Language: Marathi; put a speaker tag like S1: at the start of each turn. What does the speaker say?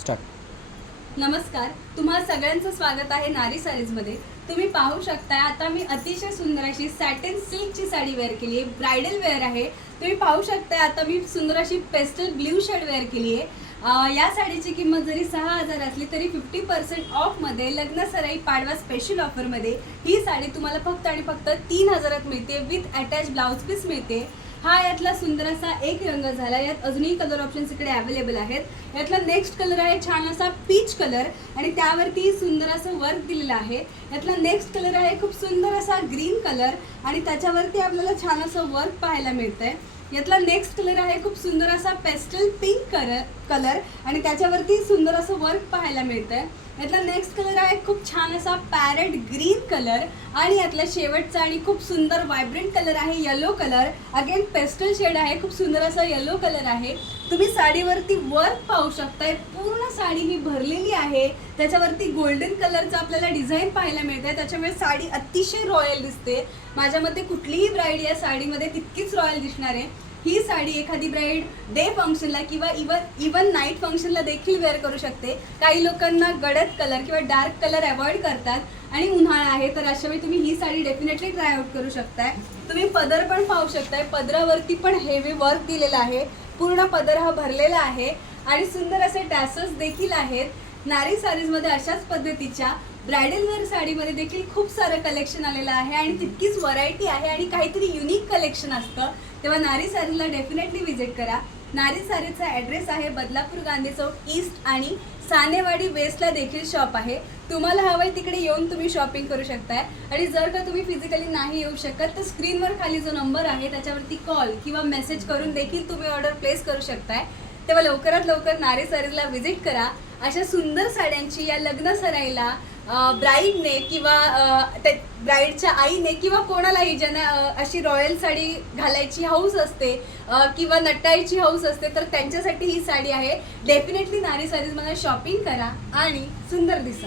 S1: स्टार्ट.
S2: नमस्कार तुम्हा सगळ्यांचं स्वागत आहे नारी साडीजमध्ये. तुम्ही पाहू शकता आता मी अतिशय सुंदर अशी सॅटिन सिल्कची साडी वेअर केली आहे. ब्रायडल वेअर आहे. तुम्ही पाहू शकता आता मी सुंदर अशी पेस्टल ब्ल्यू शेड वेअर केली आहे. या साडीची किंमत जरी सहा हजार असली तरी फिफ्टी पर्सेंट ऑफमध्ये लग्न सराई पाडवा स्पेशल ऑफरमध्ये ही साडी तुम्हाला फक्त आणि फक्त तीन हजारात मिळते. विथ अटॅच ब्लाऊज पीस मिळते. हा यातला सुंदर असा एक रंग झाला. यात अजूनही कलर ऑप्शन्स इकडे अवेलेबल आहेत. यातला नेक्स्ट कलर आहे छान असा पीच कलर आणि त्यावरती सुंदर असं वर्क दिलेलं आहे. यातला नेक्स्ट कलर आहे खूप सुंदर असा ग्रीन कलर आणि त्याच्यावरती आपल्याला छान असं वर्क पाहायला मिळतंय. यातला नेक्स्ट कलर आहे खूप सुंदर असा पेस्टल पिंक कलर कलर आणि त्याच्यावरती सुंदर असं वर्क पाहायला मिळतंय. यातला नेक्स्ट कलर आहे खूप छान असा पॅरेट ग्रीन कलर आणि यातला शेवटचा आणि खूप सुंदर व्हायब्रंट कलर आहे yellow colour again pastel shade आहे खूप सुंदर असा येलो कलर आहे. तुम्ही साडीवरती वर्क पाहू शकताय. पूर्ण साडी ही भरलेली आहे. त्याच्यावरती गोल्डन कलरचं आपल्याला डिझाईन पाहायला मिळतंय. त्याच्यामुळे साडी अतिशय रॉयल दिसते. माझ्या मते कुठलीही ब्राईड या साडीमध्ये तितकीच रॉयल दिसणार आहे. ही साडी एखादी ब्राईड डे फंक्शनला किंवा इवन इवन नाईट फंक्शनला देखील वेअर करू शकते. काही लोकांना गडद कलर किंवा डार्क कलर अवॉइड करतात आणि उन्हाळा आहे तर अशा वेळी तुम्ही ही साडी डेफिनेटली ट्राय आउट करू शकताय. तुम्ही पदर पण पाहू शकताय. पदरावरती पण हेवी वर्क दिलेलं आहे. पूर्ण पदर हा भरलेला आहे. आणि सुंदर असे टॅसल्स देखील आहेत. नारी साडीजमध्ये अशाच पद्धतीच्या ब्रायडल वेअर साडीमध्ये देखील खूप सारं कलेक्शन आलेलं आहे आणि तितकीच व्हरायटी आहे आणि काहीतरी युनिक कलेक्शन असतं. तेव्हा नारी साडीला डेफिनेटली व्हिजिट करा. नारी साडीचा ॲड्रेस आहे बदलापूर गांधी चौक ईस्ट आणि सानेवाडी वेस्टला देखील शॉप आहे. तुम्हाला हवंय तिकडे येऊन तुम्ही शॉपिंग करू शकताय. आणि जर का तुम्ही फिजिकली नाही येऊ शकत तर स्क्रीनवर खाली जो नंबर आहे त्याच्यावरती कॉल किंवा मेसेज करून देखील तुम्ही ऑर्डर प्लेस करू शकताय. तेव्हा लवकरात लवकर नारे सारीजला व्हिजिट करा. अशा सुंदर साड्यांची या लग्न सराईला ब्राईडने किंवा त्या ब्राईडच्या आईने किंवा कोणालाही ज्यांना अशी रॉयल साडी घालायची हौस असते किंवा नटायची हौस असते तर त्यांच्यासाठी ही साडी आहे. डेफिनेटली नारी साडीजमध्ये शॉपिंग करा आणि सुंदर दिसा.